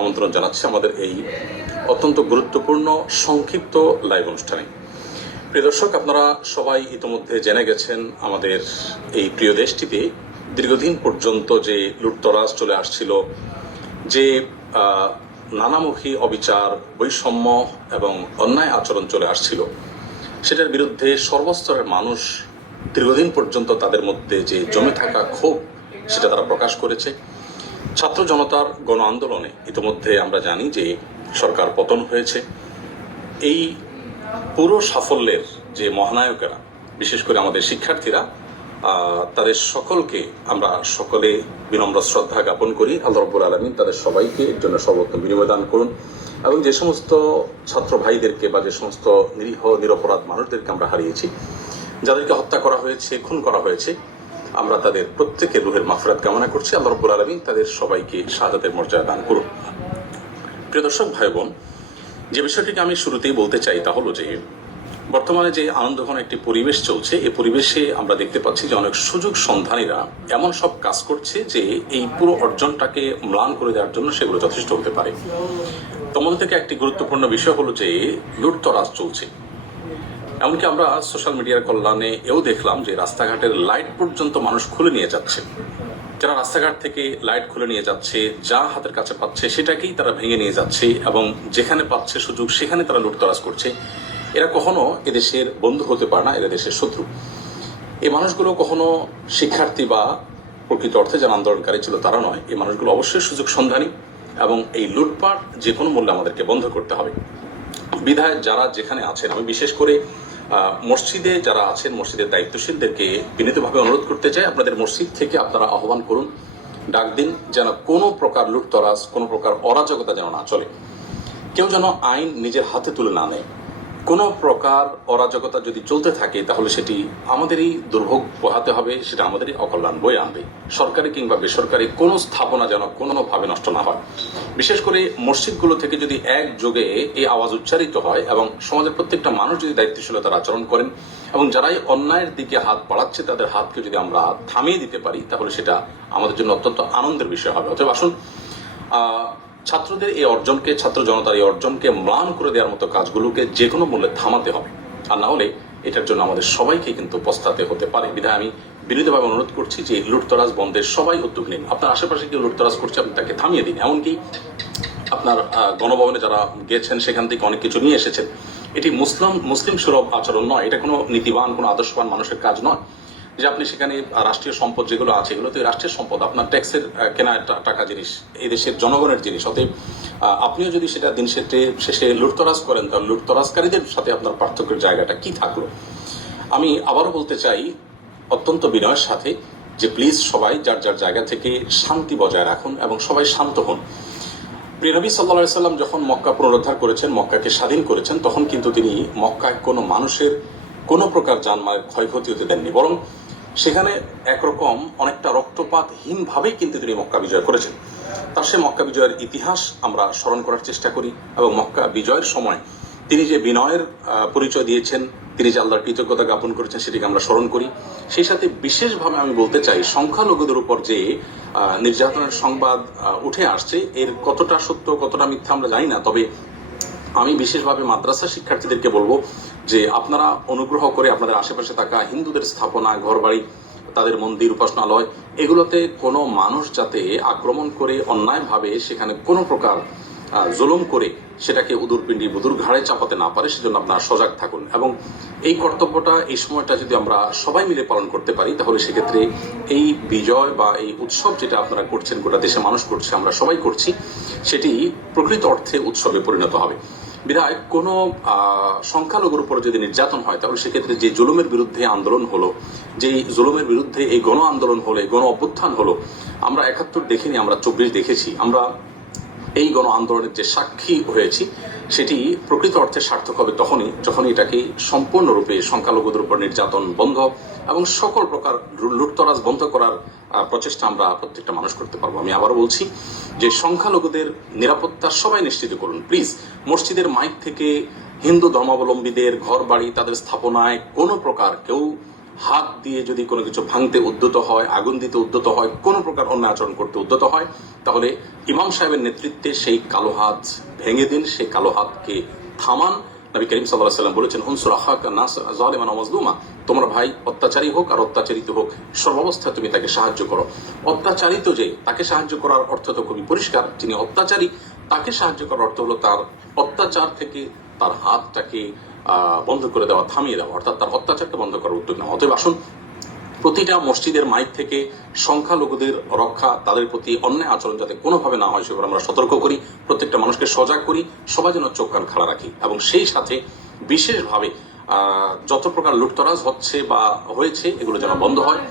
আমন্ত্রণ জানাচ্ছি আমাদের এই অত্যন্ত গুরুত্বপূর্ণ সংক্ষিপ্ত লাইভ অনুষ্ঠানে। প্রিয় দর্শক, আপনারা সবাই ইতিমধ্যে জেনে গেছেন আমাদের এই প্রিয় দেশটিতে দীর্ঘদিন পর্যন্ত যে লুটতরাজ চলে আসছিল, যে নানামুখী অবিচার, বৈষম্য এবং অন্যায় আচরণ চলে আসছিল, সেটার বিরুদ্ধে সর্বস্তরের মানুষ দীর্ঘদিন পর্যন্ত তাদের মধ্যে যে জমে থাকা ক্ষোভ সেটা তারা প্রকাশ করেছে। ছাত্র জনতার গণ আন্দোলনে ইতিমধ্যে আমরা জানি যে সরকার পতন হয়েছে। এই পুরো সাফল্যের যে মহানায়কেরা, বিশেষ করে আমাদের শিক্ষার্থীরা, তাদের সকলকে আমরা সকলে বিনম্র শ্রদ্ধা জ্ঞাপন করি। আল্লাহ রাব্বুল আলামিন তাদের সবাইকে এর জন্য সর্বোত্তম বিনিময় দান করুন এবং যে সমস্ত ছাত্র ভাইদেরকে বা যে সমস্ত নিরীহ নিরপরাধ মানুষদেরকে আমরা হারিয়েছি, যাদেরকে হত্যা করা হয়েছে, খুন করা হয়েছে, আমরা তাদের প্রত্যেকের রুহের মাগফিরাত কামনা করছি। আল্লাহ রাব্বুল আলামিন তাদের সবাইকে শাহাদাতের মর্যাদা দান করুন। প্রিয় দর্শক ভাই বোন, যে বিষয়টিকে আমি শুরুতেই বলতে চাই তা হলো যে বর্তমানে যে আনন্দঘন একটি পরিবেশ চলছে, এই পরিবেশে আমরা দেখতে পাচ্ছি যে অনেক সুযোগ সন্ধানীরা এমন সব কাজ করছে যে এই পুরো অর্জনটাকে ম্লান করে দেওয়ার জন্য সেগুলো যথেষ্ট হতে পারে। তোমাদের থেকে একটি গুরুত্বপূর্ণ বিষয় হলো যে লুটতরাজ চলছে। এমনকি আমরা সোশ্যাল মিডিয়ার কল্যাণে এও দেখলাম যে রাস্তাঘাটের লাইট পর্যন্ত মানুষ খুলে নিয়ে যাচ্ছে। যারা রাস্তাঘাট থেকে লাইট খুলে নিয়ে যাচ্ছে, যা হাতের কাছে পাচ্ছে সেটাকেই তারা ভেঙে নিয়ে যাচ্ছে এবং যেখানে পাচ্ছে সুযোগ সেখানে তারা লুটতরাজ করছে। এরা কখনো এদেশের বন্ধু হতে পারে না, এরা দেশের শত্রু। এই মানুষগুলো কখনো শিক্ষার্থী বা প্রকৃত অর্থে যারা আন্দোলনকারী ছিল তারা নয়। এই মানুষগুলো অবশ্যই সুযোগ সন্ধানী এবং এই লুটপাট যে কোনো মূল্যে আমাদেরকে বন্ধ করতে হবে। বিধায় যারা যেখানে আছেন, আমি বিশেষ করে মসজিদে যারা আছেন, মসজিদের দায়িত্বশীলদেরকে বিনীতভাবে অনুরোধ করতে চাই, আপনাদের মসজিদ থেকে আপনারা আহ্বান করুন, ডাক দিন, যেন কোনো প্রকার লুটতরাজ, কোনো প্রকার অরাজকতা যেন না চলে। কেউ যেন আইন নিজের হাতে তুলে না নেয়। কোনো প্রকার অরাজকতা যদি চলতে থাকে তাহলে সেটি আমাদেরই দুর্ভোগ পোহাতে হবে, সেটা আমাদেরই অকল্যাণ বয়ে আনবে। সরকারি কিংবা বেসরকারি কোনো স্থাপনা যেন কোনোভাবে নষ্ট না হয়। বিশেষ করে মসজিদগুলো থেকে যদি একযোগে এই আওয়াজ উচ্চারিত হয় এবং সমাজের প্রত্যেকটা মানুষ যদি দায়িত্বশীলতার আচরণ করেন এবং যারাই অন্যায়ের দিকে হাত বাড়াচ্ছে তাদের হাতকে যদি আমরা থামিয়ে দিতে পারি তাহলে সেটা আমাদের জন্য অত্যন্ত আনন্দের বিষয় হবে। অতএব আসুন ছাত্রদের এই অর্জনকে, ছাত্র জনতার এই অর্জনকে ম্লান করে দেওয়ার মতো কাজগুলোকে যে কোনো মূল্যে থামাতে হবে। আর না হলে এটার জন্য আমাদের সবাইকে কিন্তু পস্তাতে হতে পারে। বিধায় আমি বিনীতভাবে অনুরোধ করছি যে লুটতরাজ বন্ধের সবাই উদ্যোগ নিন। আপনার আশেপাশে কেউ লুটতরাজ করছে, আপনি তাকে থামিয়ে দিন। এমনকি আপনার গণভবনে যারা গেছেন সেখান থেকে অনেক কিছু নিয়ে এসেছেন। এটি মুসলিম সুলভ আচরণ নয়, এটা কোনো নীতিবান, কোনো আদর্শবান মানুষের কাজ নয় যে আপনি সেখানে রাষ্ট্রীয় সম্পদ যেগুলো আছে এগুলো তো রাষ্ট্রের সম্পদ, আপনার ট্যাক্সের কেনা টাকা জিনিস, এই দেশের জনগণের জিনিস। অতএব আপনিও যদি সেটা দিন শেষে লুটতরাজ করেন তাহলে লুটতরাজকারীদের সাথে আপনার পার্থক্যের জায়গাটা কি থাকলো? আমি আবারও বলতে চাই অত্যন্ত বিনয়ের সাথে যে প্লিজ সবাই যার যার জায়গা থেকে শান্তি বজায় রাখুন এবং সবাই শান্ত হন। প্রিয় নবী সাল্লাল্লাহু আলাইহি সাল্লাম যখন মক্কা পুনরুদ্ধার করেছেন, মক্কাকে স্বাধীন করেছেন, তখন কিন্তু তিনি মক্কায় কোনো মানুষের কোনো প্রকার জানমালের ক্ষয়ক্ষতি হতে দেননি, বরং সেখানে একরকম অনেকটা রক্তপাতহীনভাবেই কিন্তু তিনি মক্কা বিজয় করেছেন। তার সে মক্কা বিজয়ের ইতিহাস আমরা স্মরণ করার চেষ্টা করি এবং মক্কা বিজয়ের সময় তিনি যে বিনয়ের পরিচয় দিয়েছেন, তিনি যে আল্লাহর কৃতজ্ঞতা জ্ঞাপন করেছেন সেটিকে আমরা স্মরণ করি। সেই সাথে বিশেষভাবে আমি বলতে চাই সংখ্যালঘুদের উপর যে নির্যাতনের সংবাদ উঠে আসছে, এর কতটা সত্য কতটা মিথ্যা আমরা জানি না, তবে আমি বিশেষভাবে মাদ্রাসা শিক্ষার্থীদেরকে বলবো যে আপনারা অনুগ্রহ করে আপনাদের আশেপাশে থাকা হিন্দুদের স্থাপনা, ঘরবাড়ি, তাদের মন্দির, উপাসনালয়, এগুলোতে কোনো মানুষ যাতে আক্রমণ করে অন্যায়ভাবে সেখানে কোনো প্রকার জুলুম করে সেটাকে উদুরপিণ্ডি বুদুর ঘাড়ে চাপাতে না পারে, সেজন্য আপনারা সজাগ থাকুন। এবং এই কর্তব্যটা, এই সময়টা যদি আমরা সবাই মিলে পালন করতে পারি তাহলে সেক্ষেত্রে এই বিজয় বা এই উৎসব যেটা আপনারা করছেন, গোটা দেশে মানুষ করছে, আমরা সবাই করছি, সেটি প্রকৃত অর্থে উৎসবে পরিণত হবে। বিধায় কোনো সংখ্যালঘুর উপর যদি নির্যাতন হয় তাহলে সেক্ষেত্রে যে জুলুমের বিরুদ্ধে আন্দোলন হলো, যেই জুলুমের বিরুদ্ধে এই গণ আন্দোলন হলো, গণ অভ্যুত্থান হলো, আমরা ৭১ দেখিনি, আমরা ২৪ দেখেছি। আমরা এই গণ আন্দোলনের যে সাক্ষী হয়েছি সেটি প্রকৃত অর্থে সার্থক হবে যখনই এটাকে সম্পূর্ণরূপে সংখ্যালঘুদের উপর নির্যাতন বন্ধ এবং সকল প্রকার লুটতরাজ বন্ধ করার প্রচেষ্টা আমরা প্রত্যেকটা মানুষ করতে পারবো। আমি আবারও বলছি যে সংখ্যালঘুদের নিরাপত্তা সবাই নিশ্চিত করুন প্লিজ। মসজিদের মাইক থেকে হিন্দু ধর্মাবলম্বীদের ঘর বাড়ি, তাদের স্থাপনায় কোনো প্রকার কেউ হাত দিয়ে যদি কোনো কিছু ভাঙতে উদ্যত হয়, আগুন দিতে উদ্যত হয়, কোনো প্রকার অন্যায় আচরণ করতে উদ্যত হয়, তাহলে ইমাম সাহেবের নেতৃত্বে সেই কালো হাত ভেঙে দিন, সেই কালো হাতকে থামান। নবী করিম সাল্লাল্লাহু আলাইহি ওয়াসাল্লাম বলেছেন, উনসুর আখাকা নাসিরান যালিমান ওয়া মাজলুমা, তোমার ভাই অত্যাচারী হোক আর অত্যাচারিত হোক, সর্বাবস্থায় তুমি তাকে সাহায্য করো। অত্যাচারিত যে, তাকে সাহায্য করার অর্থ তো খুবই পরিষ্কার। যিনি অত্যাচারী তাকে সাহায্য করার অর্থ হলো তার অত্যাচার থেকে তার হাতটাকে বন্ধ করে দেওয়া, থামিয়ে দেওয়া, অর্থাৎ তার অত্যাচারকে বন্ধ করার উদ্যোগ নেওয়া। অতএব আসুন, প্রতিটা মসজিদের মাইক থেকে সংখ্যালঘুদের রক্ষা, তাদের প্রতি অন্যায় আচরণ যাতে কোনোভাবে না হয় সেগুলো আমরা সতর্ক করি, প্রত্যেকটা মানুষকে সজাগ করি, সবাই যেন চোখ কান খাড়া রাখি। এবং সেই সাথে বিশেষভাবে যত প্রকার লুটতরাজ হচ্ছে বা হয়েছে এগুলো যেন বন্ধ হয়।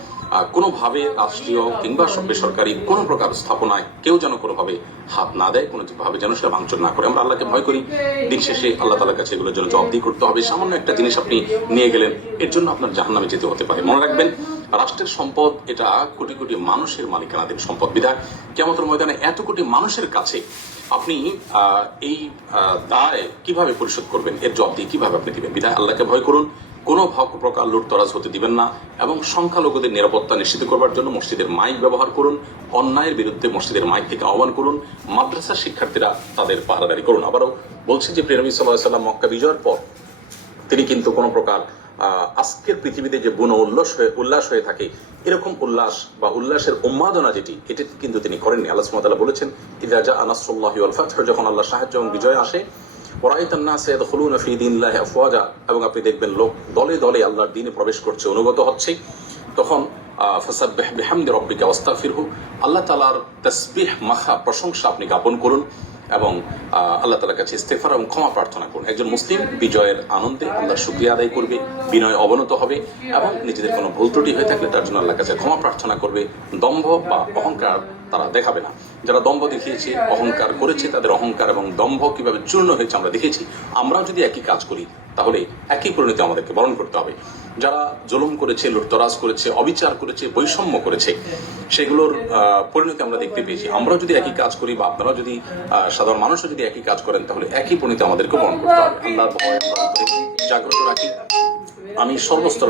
কোনোভাবে রাষ্ট্রীয় কিংবা বেসরকারি কোনো প্রকার স্থাপনায় কেউ যেন কোনোভাবে হাত না দেয়, কোনোভাবে যেন সেটা ভাঙচুর না করে। আমরা আল্লাহকে ভয় করি, দিন শেষে আল্লাহ তাআলার কাছে এগুলোর জন্য জবাবদিহি করতে হবে। সামান্য একটা জিনিস আপনি নিয়ে গেলেন, এর জন্য আপনার জাহান্নামে যেতে হতে পারে। মনে রাখবেন, রাষ্ট্রের সম্পদ এটা কোটি কোটি মানুষের মালিকানাধীন সম্পদ। বিধায় কিয়ামতের ময়দানে এত কোটি মানুষের কাছে আপনি এই দায় কিভাবে পরিশোধ করবেন, এর জবাবদিহি কিভাবে আপনি দিবেন? বিধায় আল্লাহকে ভয় করুন, কোনো প্রকার লুটতরাজ হতে দিবেন না, এবং সংখ্যালঘুদের নিরাপত্তা নিশ্চিত করবার জন্য মসজিদের মাইক ব্যবহার করুন, অন্যায়ের বিরুদ্ধে মসজিদের মাইক থেকে আহ্বান করুন, মাদ্রাসার শিক্ষার্থীরা তাদের পাহারাদারি করুন। আবারও বলছি যে প্রিয় নবী সাল্লাল্লাহু আলাইহি ওয়াসাল্লাম মক্কা বিজয়ের পর তিনি কিন্তু কোনো প্রকার আজকের পৃথিবীতে যে বুনো উল্লাস হয়ে থাকে এরকম উল্লাস বা উল্লাসের উন্মাদনা যেটি, এটি কিন্তু তিনি করেননি। আল্লাহ সুবহানাহু ওয়া তাআলা বলেছেন, ইযা জাআ নাসরুল্লাহি ওয়াল ফাতহু, যখন আল্লাহর সাহায্য এবং বিজয় আসে, ওয়ারাইতান নাস ইয়াদখুলুনা ফি দীনিল্লাহি আফওয়াজা, এবং আপনি দেখবেন লোক দলে দলে আল্লাহর দ্বীনে প্রবেশ করছে, অনুগত হচ্ছে, তখন ফাসাব্বিহ বিহামদি রাব্বিকা ওয়াস্তাগফিরহু, আল্লাহ তাআলার তাসবিহ মাখা প্রশংসা আপনি জ্ঞাপন করুন এবং আল্লাহ তাআলার কাছে ইস্তেগফার এবং ক্ষমা প্রার্থনা করুন। একজন মুসলিম বিজয়ের আনন্দে আল্লাহর শুকরিয়া আদায় করবে, বিনয় অবনত হবে, এবং নিজেদের কোনো ভুল ত্রুটি হয়ে থাকলে তার জন্য আল্লাহর কাছে ক্ষমা প্রার্থনা করবে। দম্ভ বা অহংকার তারা দেখাবে না। যারা দম্ভ দেখিয়েছে, অহংকার করেছে, তাদের অহংকার এবং দম্ভ কিভাবে চূর্ণ হয়েছে আমরা দেখেছি। আমরাও যদি একই কাজ করি তাহলে একই পরিণতি আমাদেরকে বরণ করতে হবে। যারা জুলুম করেছে, লুটতরাজ করেছে, অবিচার করেছে, বৈষম্য করেছে, সেগুলোর পরিণতি আমরা দেখতে পেয়েছি। আমরাও যদি একই কাজ করি বা আপনারা যদি সাধারণ মানুষও যদি একই কাজ করেন তাহলে একই পরিণতি আমাদেরকে বরণ করতে হবে। আল্লাহর ভয় জাগ্রত রাখি। আমি সর্বস্তর